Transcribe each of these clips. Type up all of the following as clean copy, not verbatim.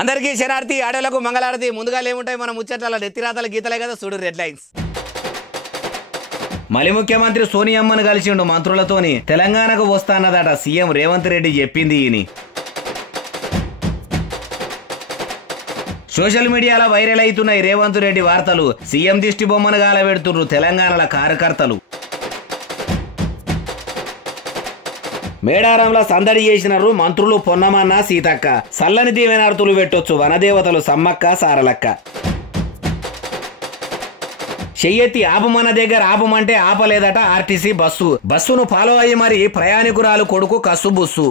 అందరికీ శరార్థి ఆడలకు మంగళారతి. ముందుగా ఏముంటాయి మన ముచ్చట్ల నెత్తిరాతల గీతలే కదా చూడు రెడ్ లైన్స్. మలి ముఖ్యమంత్రి సోనియమ్మను కలిసిండు మంత్రులతోని. తెలంగాణకు వస్తాన్నదట సీఎం రేవంత్ రెడ్డి చెప్పింది ఈని. సోషల్ మీడియాలో వైరల్ అవుతున్నాయి రేవంత్ రెడ్డి వార్తలు. సీఎం దిష్టి బొమ్మను గాలబెడుతున్నారు తెలంగాణల కార్యకర్తలు. మేడారంలో సందడి చేసినారు మంత్రులు పొన్నమన్న సీతక్క. సల్లని దీవెనార్తులు పెట్టొచ్చు వనదేవతలు సమ్మక్క సారలక్క. చెయ్యెత్తి ఆపమన్న దగ్గర ఆపమంటే ఆపలేదట ఆర్టీసీ బస్సును ఫాలో అయ్యి మరి ప్రయాణికురాలు కొడుకు కస్సుబుస్సు.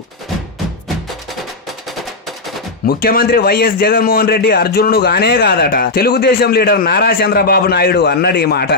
ముఖ్యమంత్రి వైఎస్ జగన్మోహన్ రెడ్డి అర్జునుడు గానే కాదట. తెలుగుదేశం లీడర్ నారా చంద్రబాబు నాయుడు అన్నది ఈ మాట.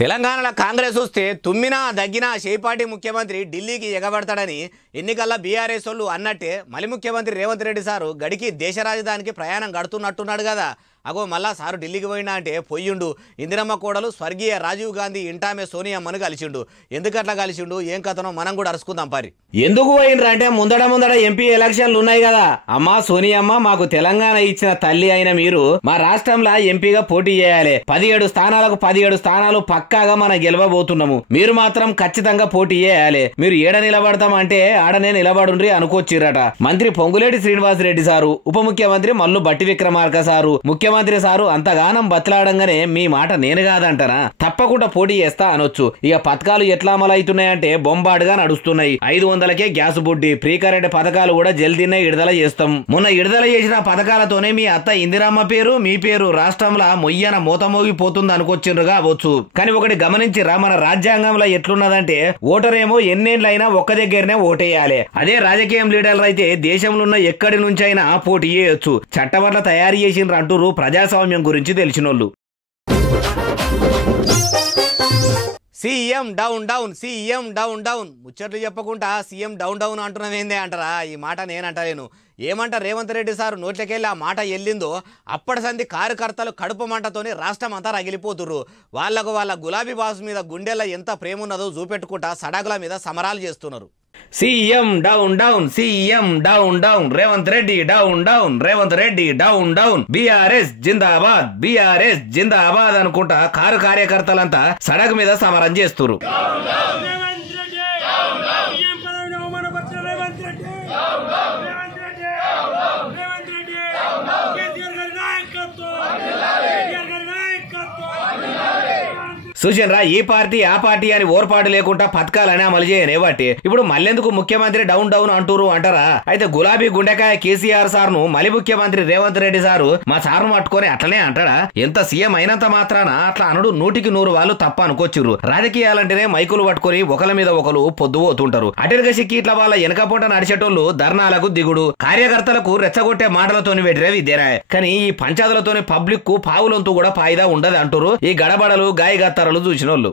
తెలంగాణలో కాంగ్రెస్ వస్తే తుమ్మినా దగ్గినా చేపాటి ముఖ్యమంత్రి ఢిల్లీకి ఎగబడతాడని ఎన్నికల్లో బీఆర్ఎస్ వాళ్ళు అన్నట్టే మలి ముఖ్యమంత్రి రేవంత్ రెడ్డి సారు గడికి దేశ రాజధానికి ప్రయాణం గడుతున్నట్టున్నాడు కదా. అగో మళ్ళా సారు ఢిల్లీకి పోయినా అంటే పొయ్యుండు. ఇందిరమ్మ కోడలు స్వర్గీయ రాజీవ్ గాంధీ ఇంటామె సోనియమ్మను కలిసిండు. ఎందుకట్లా కలిసిండు ఏం కథనో మనం కూడా అరుచుకుందాం పరి. ఎందుకు పోయినరా అంటే ముందడ ఎంపీ ఎలక్షన్లు ఉన్నాయి కదా. అమ్మా సోనియమ్మ, మాకు తెలంగాణ ఇచ్చిన తల్లి అయిన మీరు మా రాష్ట్రంలో ఎంపీగా పోటీ చేయాలి. 17 స్థానాలకు 17 స్థానాలు పక్కాగా మనం గెలవబోతున్నాము. మీరు మాత్రం ఖచ్చితంగా పోటీ చేయాలి. మీరు ఏడ నిలబడతామంటే ఆడనే నిలబడుండ్రి అనుకోచ్చిరట. మంత్రి పొంగులేటి శ్రీనివాసరెడ్డి సారు, ఉప ముఖ్యమంత్రి మల్లు బట్టి విక్రమార్క సారు, ముఖ్యమంత్రి సారు అంతగానం బతలాడంగానే మీ మాట నేను కాదంటారా, తప్పకుండా పోటీ చేస్తా అనొచ్చు. ఇక పథకాలు ఎట్లా అమలవుతున్నాయంటే బొంబాటుగా నడుస్తున్నాయి. 500కే గ్యాస్ బుడ్డి, ఫ్రీ కరెంట్ పథకాలు కూడా జల్దీనే విడుదల చేస్తాం. మొన్న విడుదల చేసిన పథకాలతోనే మీ అత్త ఇందిరమ్మ పేరు మీ పేరు రాష్ట్రంలో మొయ్యన మోతమోగిపోతుంది అనుకొచ్చిండ్రు కావచ్చు. కానీ ఒకటి గమనించిరా, మన రాజ్యాంగంలో ఎట్లున్నదంటే ఓటరేమో ఎన్నేళ్ళైనా ఒక్క దగ్గరనే ఓటేయాలి. అదే రాజకీయం లీడర్లు అయితే దేశంలో ఉన్న ఎక్కడి నుంచైనా పోటీ చేయొచ్చు. చట్టబట్ల తయారు చేసిండ్రు అంటూరు ప్రజాస్వామ్యం గురించి తెలిసినోళ్ళు. CM down down, CM down down ముచ్చట్లు చెప్పకుండా సీఎం డౌన్ డౌన్ అంటున్నావేందే అంటారా. ఈ మాట నేనంటలేను. ఏమంట రేవంత్ రెడ్డి సారు నోట్లకెళ్ళి ఆ మాట వెళ్ళిందో అప్పటి సంది కార్యకర్తలు కడుపు మంటతోని రాష్ట్రం అంతా రగిలిపోతుర్రు. వాళ్లకు వాళ్ళ గులాబీ బాస్ మీద గుండెల్లో ఎంత ప్రేమ ఉన్నదో చూపెట్టుకుంటా సడాకుల మీద సమరాలు చేస్తున్నారు. CM down down, CM down down, Revanth Reddy down down, Revanth Reddy down down, BRS జిందాబాద్, బీఆర్ఎస్ జిందాబాద్ అనుకుంటా కార్యకర్తలంతా సడక్ మీద సమరం చేస్తున్నారు. చూసినరా, ఈ పార్టీ ఆ పార్టీ అని ఓర్పాటు లేకుండా పథకాలని అమలు చేయనే బట్టి ఇప్పుడు మళ్ళెందుకు ముఖ్యమంత్రి డౌన్ డౌన్ అంటూరు అంటారా. అయితే గులాబీ గుండెకాయ కేసీఆర్ సార్ ను మళ్ళీ ముఖ్యమంత్రి రేవంత్ రెడ్డి సారు మా సార్ను పట్టుకొని అట్లనే అంటాడా. ఎంత సీఎం అయినంత మాత్రాన అట్లా అనుడు 100కి 100 వాళ్ళు తప్ప అనుకొచ్చిర్రు. రాజకీయాలంటేనే మైకులు పట్టుకొని ఒకరి మీద ఒకరు పొద్దుపోతుంటారు. అటెనక సిక్కి ఇట్లా వాళ్ళ వెనకపోట నడిచేటోళ్లు ధర్నాలకు దిగుడు, కార్యకర్తలకు రెచ్చగొట్టే మాటలతోని పెట్టిరే విద్యరా. కానీ ఈ పంచాదులతోని పబ్లిక్ కు పావులంతూ కూడా ఫాయిదా ఉండదు అంటారు ఈ గడబడలు గాయగత్తరలు చూసినోళ్ళు.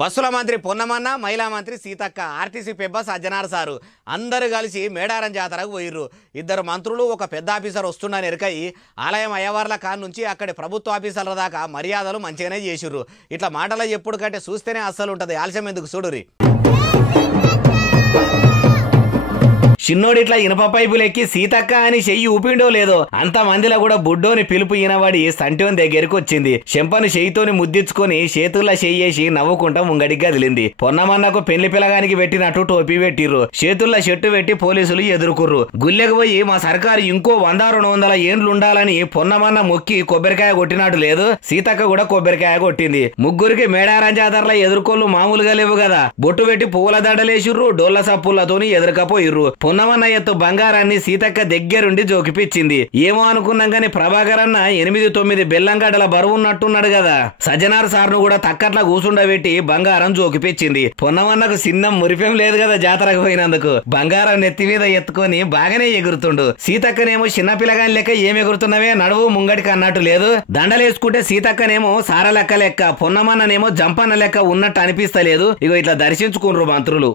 బస్సుల మంత్రి పొన్నమన్న, మహిళా మంత్రి సీతక్క, ఆర్టీసీ పెబ్బ సజ్జనార్ సారు అందరూ కలిసి మేడారం జాతరకు పోయిర్రు. 2 మంత్రులు ఒక పెద్ద ఆఫీసర్ వస్తున్న ఎరకయి ఆలయం అయ్యవార్ల కాన్ నుంచి అక్కడి ప్రభుత్వ ఆఫీసర్ల దాకా మర్యాదలు మంచిగానే చేసిర్రు. ఇట్లా మాటలు ఎప్పుడు కంటే చూస్తేనే అస్సలు ఉంటది. ఆలస్యం ఎందుకు చూడురి. చిన్నోడు ఇట్లా ఇనప పైపులు ఎక్కి సీతక్క అని చెయ్యి ఊపిండో లేదో అంత మందిలో కూడా బుడ్డోని పిలుపు ఈనబడి సంటివన్ దగ్గరికి వచ్చింది. చెంపను చెయ్యితోని ముద్దించుకొని చేతుల్లో చెయ్యేసి నవ్వుకుంటా ముంగడికి కదిలింది. పొన్నమన్నకు పెళ్లి పిల్లగానికి పెట్టినట్టు టోపీ పెట్టిర్రు. చేతుల్లో చెట్టు పెట్టి పోలీసులు ఎదుర్కొర్రు. గుల్లెకు పోయి మా సర్కారు ఇంకో 100-200 ఏండ్లు ఉండాలని పొన్నమన్న మొక్కి కొబ్బరికాయ కొట్టినట్టు లేదు, సీతక్క కూడా కొబ్బరికాయ కొట్టింది. ముగ్గురికి మేడారం జాతరలో ఎదుర్కోళ్ళు మామూలుగా లేవు కదా. బొట్టు పెట్టి పువ్వుల దండలేసిర్రు, డోళ్ల సప్పులతోని ఎదురుకపోయిర్రు. పొన్నమన్న ఎత్తు బంగారాన్ని సీతక్క దగ్గరుండి జోకిపిచ్చింది. ఏమో అనుకున్నాం గాని ప్రభాకర్ అన్న 8-9 బెల్లంగడ్డల బరువు ఉన్నట్టున్నాడు కదా. సజ్జనార్ సార్ను కూడా తక్కట్లా కూసుండబెట్టి బంగారం జోకిపిచ్చింది. పొన్నమన్నకు చిన్న మురిపేం లేదు కదా జాతరకు పోయినందుకు. బంగారం నెత్తి మీద ఎత్తుకొని బాగానే ఎగురుతుండు. సీతక్కనేమో చిన్న పిల్లగాని లెక్క ఏం ఎగురుతున్నవే నడువు ముంగడికి అన్నట్టు లేదు. దండలేసుకుంటే సీతక్కనేమో సార లెక్క, పొన్నమన్ననేమో జంపన్న లెక్క ఉన్నట్టు అనిపిస్తలేదు. ఇగో ఇట్లా దర్శించుకుండ్రు మంత్రులు.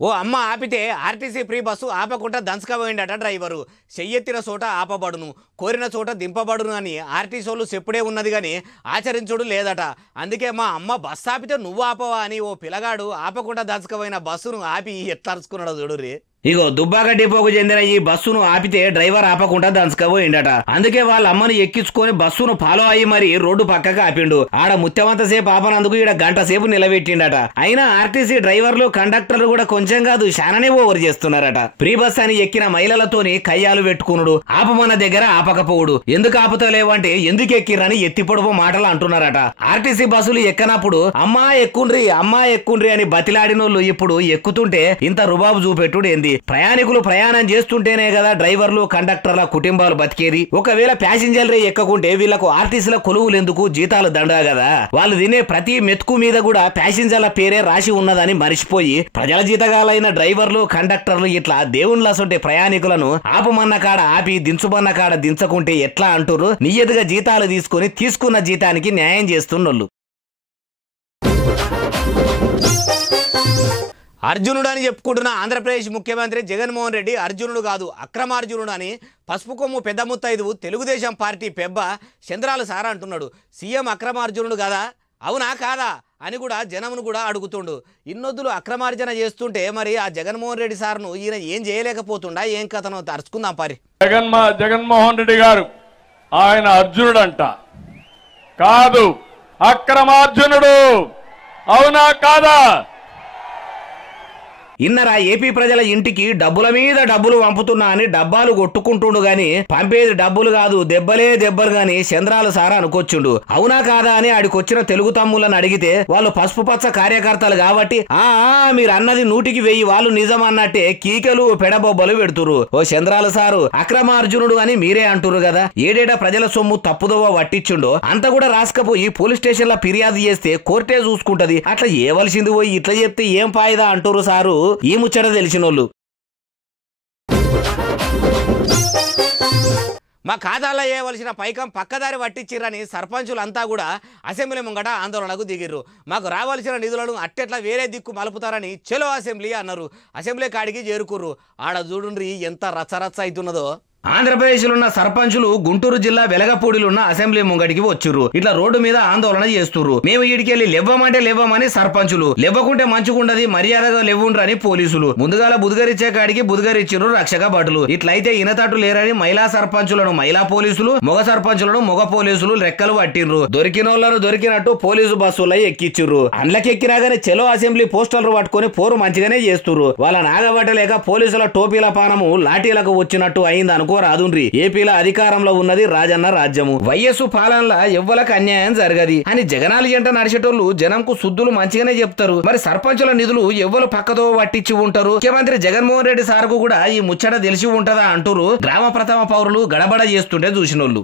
ఓ అమ్మ ఆపితే ఆర్టీసీ ఫ్రీ బస్సు ఆపకుండా దంచకపోయిండట డ్రైవరు. చెయ్యెత్తిన చోట ఆపబడును, కోరిన చోట దింపబడును అని ఆర్టీసీ వాళ్ళు చెప్పుడే ఉన్నది కానీ ఆచరించుడు లేదట. అందుకే మా అమ్మ బస్సు ఆపితే నువ్వు ఆపవా అని ఓ పిల్లగాడు ఆపకుండా దంచకపోయిన బస్సును ఆపి ఎట్లరుచుకున్నాడు చూడుర్రి. ఇగో దుబ్బాక డిపోకు చెందిన ఈ బస్సును ఆపితే డ్రైవర్ ఆపకుండా దంచకపోయిండట. అందుకే వాళ్ళ అమ్మను ఎక్కించుకొని బస్సును ఫాలో అయ్యి మరి రోడ్డు పక్కకు ఆపిండు. ఆడ ముత్యమంతసేపు ఆపనందుకు ఈడ గంట సేపు నిలబెట్టిండట. అయినా ఆర్టీసీ డ్రైవర్లు కండక్టర్లు కూడా కొంచెం కాదు శాననే ఓవర్ చేస్తున్నారట. ఫ్రీ బస్ అని ఎక్కిన మహిళలతోని కయ్యాలు పెట్టుకునుడు, ఆపమన్న దగ్గర ఆపకపోవుడు, ఎందుకు ఆపుతలేవంటే ఎందుకు ఎక్కిరని ఎత్తి పొడుపు మాటలు అంటున్నారట. ఆర్టీసీ బస్సులు ఎక్కనప్పుడు అమ్మా ఎక్కుండ్రి అని బతిలాడినోళ్ళు ఇప్పుడు ఎక్కుతుంటే ఇంత రుబాబు చూపెట్టుడు ఏంది? ప్రయాణికులు ప్రయాణం చేస్తుంటేనే కదా డ్రైవర్లు కండక్టర్ల కుటుంబాలు బతికేది. ఒకవేళ ప్యాసింజర్లే ఎక్కకుంటే వీళ్లకు ఆర్టీసీల కొలువులు ఎందుకు, జీతాలు దండా కదా. వాళ్ళు తినే ప్రతి మెతుకు మీద కూడా ప్యాసింజర్ల పేరే రాసి ఉన్నదని మరిచిపోయి ప్రజల జీతగాలైన డ్రైవర్లు కండక్టర్లు ఇట్లా దేవుళ్ళసంటే ప్రయాణికులను ఆపమన్న కాడ ఆపి దించుమన్న కాడ దించకుంటే ఎట్లా అంటురు? నియతిగా జీతాలు తీసుకుని తీసుకున్న జీతానికి న్యాయం చేస్తున్నోళ్ళు. అర్జునుడు అని చెప్పుకుంటున్న ఆంధ్రప్రదేశ్ ముఖ్యమంత్రి జగన్మోహన్ రెడ్డి అర్జునుడు కాదు అక్రమార్జునుడు అని పసుపు కొమ్ము పెద్ద ముత్తైదువు తెలుగుదేశం పార్టీ పెబ్బ చంద్రాల సారా అంటున్నాడు. సీఎం అక్రమార్జునుడు కదా, అవునా కాదా అని కూడా జనమును కూడా అడుగుతుండు. ఇన్నొద్దులు అక్రమార్జన చేస్తుంటే మరి ఆ జగన్మోహన్ రెడ్డి సార్ను ఈయన ఏం చేయలేకపోతుండా? ఏం కథను తరుచుకుందాం పారి. జగన్మోహన్ రెడ్డి గారు ఆయన అర్జునుడు అంట కాదు, అక్రమార్జునుడు, అవునా కాదా? ఇన్నరా ఏపీ ప్రజల ఇంటికి డబ్బుల మీద డబ్బులు పంపుతున్నా అని డబ్బాలు కొట్టుకుంటుండు గాని పంపేది డబ్బులు కాదు దెబ్బలు గాని చంద్రాలు సారా అనుకొచ్చిండు. అవునా కాదా అని ఆడికొచ్చిన తెలుగు తమ్ములను అడిగితే వాళ్ళు పసుపు పచ్చ కార్యకర్తలు కాబట్టి మీరు అన్నది 100కి 1000 వాళ్ళు నిజం అన్నట్టే కీకలు పెడబొబ్బలు పెడుతురు. ఓ చంద్రాల సారు అక్రమార్జునుడు అని మీరే అంటురు కదా, ఏడేటా ప్రజల సొమ్ము తప్పుదోవ పట్టించుండో అంత కూడా రాసుకపోయి పోలీస్ స్టేషన్ లో ఫిర్యాదు చేస్తే కోర్టే చూసుకుంటది. అట్లా ఏవలసింది పోయి ఇట్లా చెప్తే ఏం ఫాయిదా అంటురు సారు. ఈ ముచ్చట తెలిసినోళ్ళు మా ఖాతాలో వేయవలసిన పైకం పక్కదారి పట్టించిర్రని సర్పంచులంతా కూడా అసెంబ్లీ ముంగట ఆందోళనకు దిగిర్రు. మాకు రావాల్సిన నిధులను అట్టెట్లా వేరే దిక్కు మలుపుతారని చలో అసెంబ్లీ అన్నారు. అసెంబ్లీ కాడికి చేరుకుర్రు. ఆడ చూడుండ్రి ఎంత రచ్చరచ్చ అవుతున్నదో. ఆంధ్రప్రదేశ్ లో ఉన్న సర్పంచులు గుంటూరు జిల్లా వెలగపూడిలో ఉన్న అసెంబ్లీ ముంగడికి వచ్చిర్రు. ఇట్లా రోడ్డు మీద ఆందోళన చేస్తుర్రు. మేము ఈడికెళ్ళి లేవ్వమంటే లేవ్వమని సర్పంచులు, లేవ్వకుంటే మంచుకుండది మర్యాదగా లేవుండ్రని పోలీసులు. ముందుగాల బుధగరిచ్చే కాడికి బుధగరిచ్చిర్రు రక్షక భటులు. ఇట్లయితే ఇనతట్టు లేరని మహిళా సర్పంచులను మహిళా పోలీసులు, మగ సర్పంచులను మగ పోలీసులు రెక్కలు పట్టిండ్రు. దొరికినోళ్లను దొరికినట్టు పోలీసు బస్సుల్లో ఎక్కిచ్చిర్రు. అండ్లకెక్కినా గానీ చలో అసెంబ్లీ పోస్టర్లు పట్టుకుని పోరు మంచిగానే చేస్తుర్రు. వాళ్ళ నాగబట్టలేక పోలీసుల టోపీల పానము లాఠీలకు వచ్చినట్టు అయింది అనుకో రాదుండ్రి. ఏపీలో అధికారంలో ఉన్నది రాజన్న రాజ్యము. వైఎస్ పాలనలో ఎవ్వలకు అన్యాయం జరగది అని జగనాలి జంట నడిచేటోళ్ళు జనంకు శుద్ధులు మంచిగానే చెప్తారు. మరి సర్పంచుల నిధులు ఎవ్వరు పక్కదో పట్టించి ఉంటారు? ముఖ్యమంత్రి జగన్మోహన్ రెడ్డి సార్కు కూడా ఈ ముచ్చట తెలిసి ఉంటదా అంటూరు గ్రామ ప్రథమ పౌరులు గడబడ చేస్తుంటే చూసినోళ్ళు.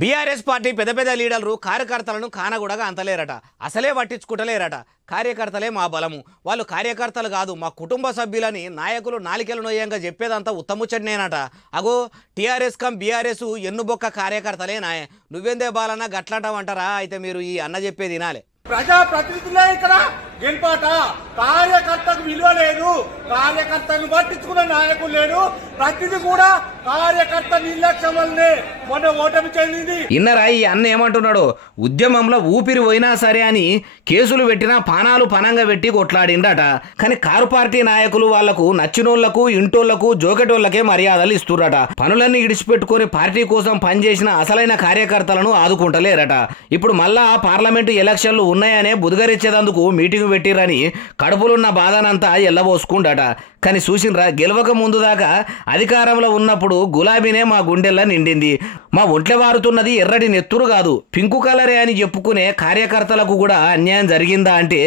బీఆర్ఎస్ పార్టీ పెద్ద పెద్ద లీడర్లు కార్యకర్తలను కానగూడగా అంతలేరట, అసలే పట్టించుకుంటలేరట. కార్యకర్తలే మా బలము, వాళ్ళు కార్యకర్తలు కాదు మా కుటుంబ సభ్యులని నాయకులు నాలికలు నోయంగా చెప్పేదంతా ఉత్తముచ్చటనేనట. అగో టీఆర్ఎస్ కం బీఆర్ఎస్ ఎన్నుబొక్క కార్యకర్తలే నాయ. నువ్వెందే బాలన్నా గట్లాంటావంటారా? అయితే మీరు ఈ అన్న చెప్పేది వినాలే. ప్రజాప్రతినిధులే ఇక్కడ గెలిపాట. కార్యకర్తకు విలువ లేదు, కార్యకర్తను పట్టించుకున్న నాయకులు లేడు. ప్రతిదీ కూడా కార్యకర్త నిర్లక్ష్యం వల్లనే మొన్న ఓటమి చెందింది. ఇన్నరా ఈ అన్న ఏమంటున్నాడు? ఉద్యమంలో ఊపిరి పోయినా సరే అని కేసులు పెట్టినా పానాలు పనంగా పెట్టి కొట్లాడిండట. కానీ కారు పార్టీ నాయకులు వాళ్లకు నచ్చినోళ్లకు ఇంటోళ్లకు జోకెటోళ్లకే మర్యాదలు ఇస్తురట. పనులన్నీ ఇడిచిపెట్టుకుని పార్టీ కోసం పనిచేసిన అసలైన కార్యకర్తలను ఆదుకుంటలేరట. ఇప్పుడు మళ్ళా పార్లమెంటు ఎలక్షన్లు ఉన్నాయనే బుధగరిచ్చేదందుకు మీటింగ్ పెట్టిరని కడుపులున్న బాధనంతా ఎల్లబోసుకుండట. కానీ చూసినరా గెలవక ముందు దాకా అధికారంలో ఉన్నప్పుడు గులాబీనే మా గుండెల్లా నిండింది. మా ఒంట్ల వారుతున్నది ఎర్రటి నెత్తురు కాదు పింకు కలరే అని చెప్పుకునే కార్యకర్తలకు కూడా అన్యాయం జరిగిందా అంటే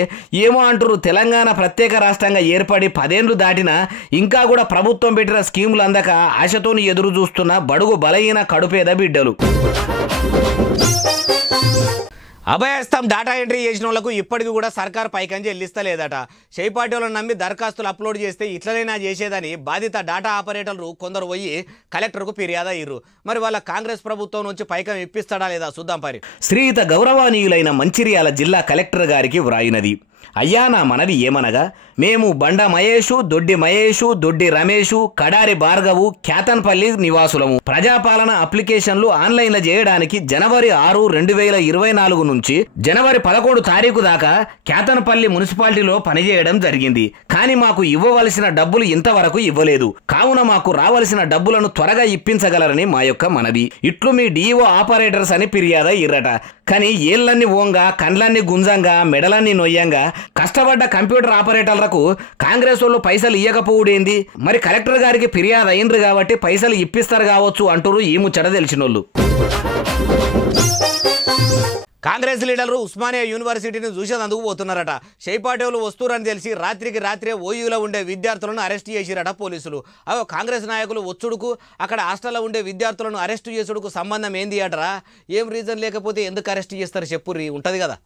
ఏమో అంటారు. తెలంగాణ ప్రత్యేక రాష్ట్రంగా ఏర్పడి 10 ఏళ్లు దాటినా ఇంకా కూడా ప్రభుత్వం పెట్టిన స్కీములు అందక ఆశతోని ఎదురు చూస్తున్న బడుగు బలహీన కడుపేద బిడ్డలు. అభయస్థం డాటా ఎంట్రీ చేసిన వాళ్ళకు ఇప్పటికీ కూడా సర్కారు పైకం చెల్లిస్తలేదట. చేపాటోలను నమ్మి దరఖాస్తులు అప్లోడ్ చేస్తే ఇట్లనైనా చేసేదని బాధిత డాటా ఆపరేటర్లు కొందరు పోయి కలెక్టర్కు ఫిర్యాదు అయ్యారు. మరి వాళ్ళ కాంగ్రెస్ ప్రభుత్వం నుంచి పైకం ఇప్పిస్తాడా లేదా చూద్దాం పరి. శ్రీయుత గౌరవనీయులైన మంచిర్యాల జిల్లా కలెక్టర్ గారికి వ్రాయినది. అయ్యా నా మనవి ఏమనగా, మేము బండ మహేషు, దొడ్డి మహేషు, దొడ్డి రమేషు, కడారి భార్గవు, క్యాతన్పల్లి నివాసులము. ప్రజాపాలన అప్లికేషన్లు ఆన్లైన్లో చేయడానికి జనవరి 6, 2024 నుంచి జనవరి 11 తారీఖు దాకా క్యాతన్పల్లి మున్సిపాలిటీలో పనిచేయడం జరిగింది. కానీ మాకు ఇవ్వవలసిన డబ్బులు ఇంతవరకు ఇవ్వలేదు. కావున మాకు రావలసిన డబ్బులను త్వరగా ఇప్పించగలరని మా యొక్క మనవి. ఇట్లు మీ డిఓ ఆపరేటర్స్ అని ఫిర్యాదు ఇర్రట. కానీ ఏళ్లన్నీ ఓంగా, కండ్లన్నీ గుంజంగా, మెడలన్నీ నొయ్యంగా కష్టపడ్డ కంప్యూటర్ ఆపరేటర్లకు కాంగ్రెస్ వాళ్ళు పైసలు ఇయ్యకపోవుడేంది? మరి కలెక్టర్ గారికి ఫిర్యాదు అయినరు కాబట్టి పైసలు ఇప్పిస్తారు కావచ్చు అంటారు ఈ ముచ్చట తెలిసినోళ్ళు. కాంగ్రెస్ లీడర్లు ఉస్మానియా యూనివర్సిటీని చూసేందుకు పోతున్నారట. షైపాటోలు వస్తురని తెలిసి రాత్రికి రాత్రే ఓయూలో ఉండే విద్యార్థులను అరెస్ట్ చేసిరట పోలీసులు. అవో కాంగ్రెస్ నాయకులు వచ్చుడుకు అక్కడ హాస్టల్లో ఉండే విద్యార్థులను అరెస్ట్ చేసుడుకు సంబంధం ఏంది అటరా? ఏం రీజన్ లేకపోతే ఎందుకు అరెస్ట్ చేస్తారు చెప్పుర్రి, ఉంటది కదా.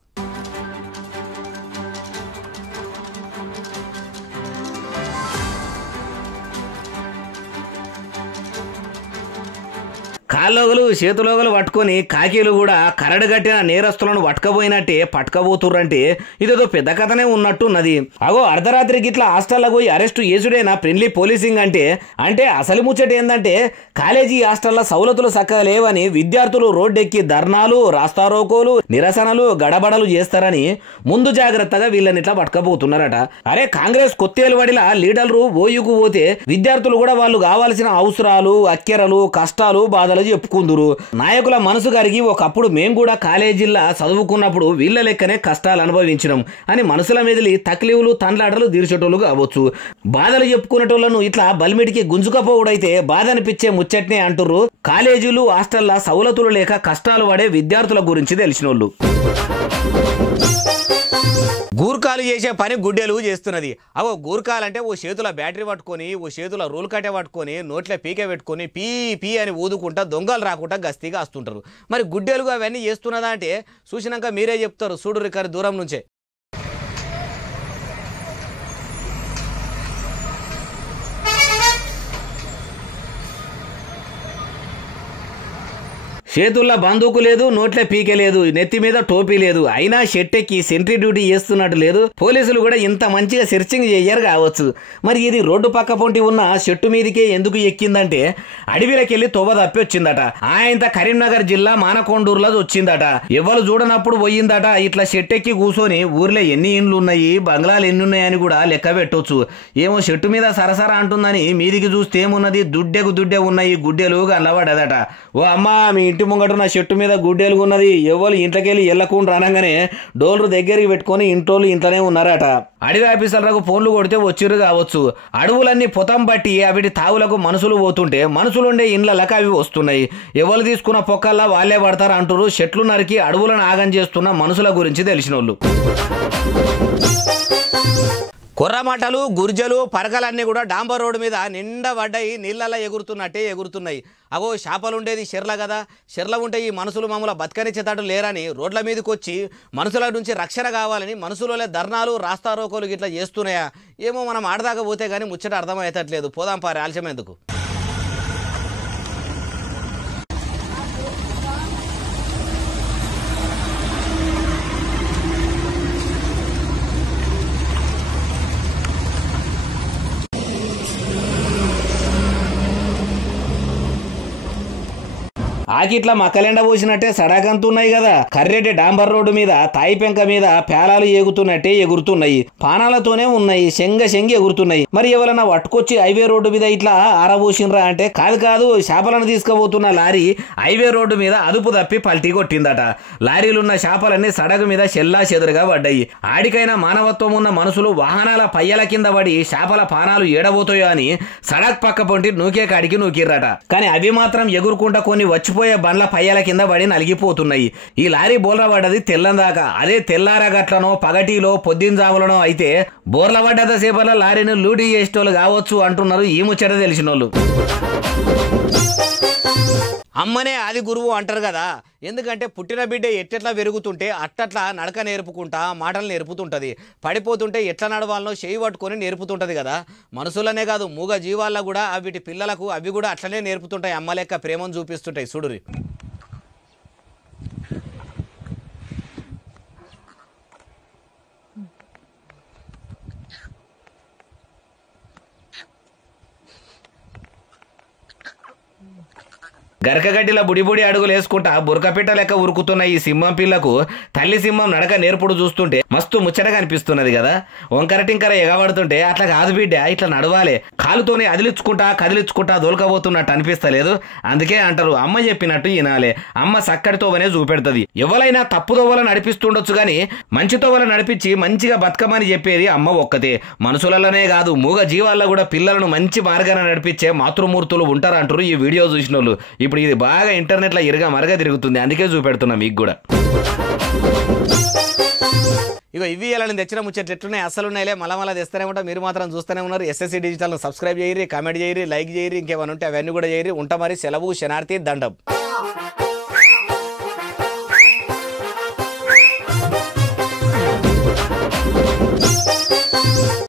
కాళ్ళోగలు చేతులోగలు పట్టుకొని కాకీలు కూడా కరడుగట్టిన నేరస్తులను పట్టుకపోయినట్టే పట్టుకపోతుర్రంటే ఇదేదో పెద్ద కథనే ఉన్నట్టున్నది. అగో అర్ధరాత్రి గిట్ల హాస్టల్లో పోయి అరెస్టు చేసుడేనా ఫ్రెండ్లీ పోలీసింగ్ అంటే అసలు ముచ్చట ఏందంటే కాలేజీ హాస్టల్లో సౌలతులు చక్కగా లేవని విద్యార్థులు రోడ్డెక్కి ధర్నాలు, రాస్తారోకోలు, నిరసనలు, గడబడలు చేస్తారని ముందు జాగ్రత్తగా వీళ్ళని ఇట్లా పట్టుకపోతున్నారట. అరే కాంగ్రెస్ కొత్తేలువడిలా లీడర్లు ఓయూకు పోతే విద్యార్థులు కూడా వాళ్ళు కావాల్సిన అవసరాలు, అక్కెరలు, కష్టాలు, బాధలు చెప్పుకుందురు. నాయకుల మనసు కరిగి ఒకప్పుడు మేము కూడా కాలేజీల్లో చదువుకున్నప్పుడు వీళ్ళ లెక్కనే కష్టాలు అనుభవించినాం అని మనసుల మీదలి తక్లీవులు, తండ్లాటలు తీర్చేటోళ్ళు కావచ్చు. బాధలు చెప్పుకునేటోళ్లను ఇట్లా బలిమిడికి గుంజుకపోవడైతే బాధ అనిపించే ముచ్చట్నే అంటుర్రు కాలేజీలు, హాస్టల్లో సౌలతులు లేక కష్టాలు పడే విద్యార్థుల గురించి తెలిసినోళ్ళు. గూర్ఖాలు చేసే పని గుడ్డెలు చేస్తున్నది. అవో గూర్ఖాలంటే ఓ చేతుల బ్యాటరీ పట్టుకొని, ఓ చేతుల రూల్ కట్టే పట్టుకొని, నోట్ల పీకే పెట్టుకొని పీ పీ అని ఊదుకుంటా దొంగలు రాకుండా గస్తీగా వస్తుంటారు. మరి గుడ్డెలుగా అవన్నీ చేస్తున్నదా అంటే చూసినాక మీరే చెప్తారు. చూడు రికారు దూరం నుంచే. చేతుల్లో బందూకు లేదు, నోట్లే పీకే లేదు, నెత్తి మీద టోపీ లేదు, అయినా షెట్టెక్కి సెంట్రీ డ్యూటీ చేస్తున్నట్టు లేదు. పోలీసులు కూడా ఇంత మంచిగా సెర్చింగ్ చేయరు కావచ్చు. మరి ఇది రోడ్డు పక్క పొంటి ఉన్న చెట్టు మీదకే ఎందుకు ఎక్కిందంటే అడవిలోకెళ్ళి తొవ్వ తప్పి వచ్చిందట. ఆయన కరీంనగర్ జిల్లా మానకొండూరులో వచ్చిందట. ఎవరు చూడనప్పుడు పోయిందట. ఇట్లా షెట్టెక్కి కూర్చొని ఊర్లో ఎన్ని ఇండ్లు ఉన్నాయి, బంగ్లాలు ఎన్ని ఉన్నాయని కూడా లెక్క పెట్టొచ్చు. ఏమో చెట్టు మీద సరసర అంటుందని మీదికి చూస్తే ఏమున్నది, దుడ్డే ఉన్నాయి గుడ్డెలు గల్లబడ్డదట. ఓ అమ్మా, మీ ఇంటి ముంగట నా చెట్టు మీద గుడ్డెలు ఉన్నది, ఎవరు ఇంట్లోకెళ్ళి ఎల్లకుండా అనగానే డోర్లు దగ్గరికి పెట్టుకొని ఇంటోళ్ళు ఇంట్లోనే ఉన్నారట. అడవి ఆఫీసర్లకు ఫోన్లు కొడితే వచ్చిర్రు కావచ్చు. అడవులన్నీ పొతం బట్టి అవిటి తావులకు మనుషులు పోతుంటే మనుషులుండే ఇండ్లకి అవి వస్తున్నాయి. ఎవరు తీసుకున్న పొక్కల్లా వాళ్ళే పడతారు అంటారు చెట్లు నరికి అడవులను ఆగం చేస్తున్న మనుషుల గురించి తెలిసినోళ్ళు. కొర్రమటలు, గుర్జలు, పరకలన్నీ కూడా డాంబర్ రోడ్డు మీద నిండా పడ్డాయి, నీళ్ళల్లో ఎగురుతున్నట్టే ఎగురుతున్నాయి. అవో చేపలుండేది చెర్ల కదా, చెర్ల ఉంటే ఈ మనుషులు మమ్మల్ని బతకనిచ్చేటట్టు లేరని రోడ్ల మీదకి వచ్చి మనుషుల నుంచి రక్షణ కావాలని మనుషులే ధర్నాలు, రాస్తారోకోలు ఇట్లా చేస్తున్నాయా? ఏమో మనం ఆడదాకా పోతే కానీ ముచ్చట అర్థమయ్యేటట్లేదు. పోదాం పారి, ఆలస్యం ఎందుకు. ఆకిట్లా మక్కలెండ పోసినట్టే సడాకంతున్నాయి కదా. కర్రెటి డాంబర్ రోడ్డు మీద తాయి పెంక మీద పేలాలు ఎగుతున్నట్టే ఎగురుతున్నాయి. పానాలతోనే ఉన్నాయి, శంగి ఎగురుతున్నాయి. మరి ఎవరన్నా పట్టుకొచ్చి హైవే రోడ్డు మీద ఇట్లా ఆరబోసినరా అంటే కాదు, చేపలను తీసుకుపోతున్న లారీ హైవే రోడ్డు మీద అదుపు తప్పి పల్టీ కొట్టిందట. లారీలున్న చేపలన్నీ సడగు మీద చెల్లా చెదురుగా పడ్డాయి. ఆడికైనా మానవత్వం ఉన్న మనుషులు వాహనాల పయ్యల కింద పడి చేపల పానాలు ఏడబోతాయో అని సడక్ పక్క పొంటి నూకే కాడికి నూకిర్రట. కానీ అవి మాత్రం ఎగురుకుంటా కొన్ని వచ్చిపోయే బండ్ల పయ్యల కింద పడి నలిగిపోతున్నాయి. ఈ లారీ బోర్ల పడ్డది తెల్లందాకా. అదే తెల్లారగట్లనో పగటిలో పొద్దుంజాములనో అయితే బోర్ల పడ్డద సేపల లారీని లూటీ చేసేటోళ్ళు కావచ్చు అంటున్నారు ఈ ముచ్చట తెలిసినోళ్ళు. అమ్మనే ఆది గురువు అంటారు కదా. ఎందుకంటే పుట్టిన బిడ్డ ఎట్టెట్లా పెరుగుతుంటే అట్టట్లా నడక నేర్పుకుంటా మాటలు నేర్పుతుంటుంది. పడిపోతుంటే ఎట్లా నడవాలనో చేయి పట్టుకొని నేర్పుతుంటుంది కదా. మనుషులనే కాదు, మూగ జీవాల్లో కూడా వీటి పిల్లలకు అవి కూడా అట్లనే నేర్పుతుంటాయి. అమ్మ లెక్క ప్రేమను చూపిస్తుంటాయి. చూడురి. గరకగడ్డిలో బుడిబుడి అడుగులు వేసుకుంటా బురకపిట్ట లెక్క ఉరుకుతున్న ఈ సింహం పిల్లకు తల్లి సింహం నడక నేర్పుడు చూస్తుంటే మస్తు ముచ్చటగా అనిపిస్తున్నది కదా. వంకర టింకర ఎగబడుతుంటే అట్లా కాదు బిడ్డ, ఇట్లా నడవాలి, కాలుతోనే కదిలించుకుంటా దోల్కబోతున్నట్టు అనిపిస్తలేదు. అందుకే అంటారు అమ్మ చెప్పినట్టు వినాలే, అమ్మ సక్కడితోవనే చూపెడుతుంది. ఎవరైనా తప్పుదోవల నడిపిస్తుండొచ్చు గాని మంచితోవల నడిపించి మంచిగా బతకమని చెప్పేది అమ్మ ఒక్కతే. మనుషులలోనే కాదు మూగ జీవాల్లో కూడా పిల్లలను మంచి మార్గాన నడిపించే మాతృమూర్తులు ఉంటారంటారు ఈ వీడియో చూసిన వాళ్ళు. ఇప్పుడు ఇది బాగా ఇంటర్నెట్ లో మరగా తిరుగుతుంది, అందుకే చూపెడుతున్నా మీకు కూడా. ఇక ఇవి ఎలా తెచ్చిన ముచ్చట్లు ఎట్లున్నాయి అసలు ఉన్నాయిలే, మళ్ళా తెస్తూనే ఉంటా. మీరు మాత్రం చూస్తూనే ఉన్నారు. SSC డిజిటల్ సబ్స్క్రైబ్ చేయరి, కామెంట్ చేయరి, లైక్ చేయరి, ఇంకేమైనా ఉంటే అవన్నీ కూడా చేయరి. ఉంటా మరి, సెలవు, శనార్థి, దండం.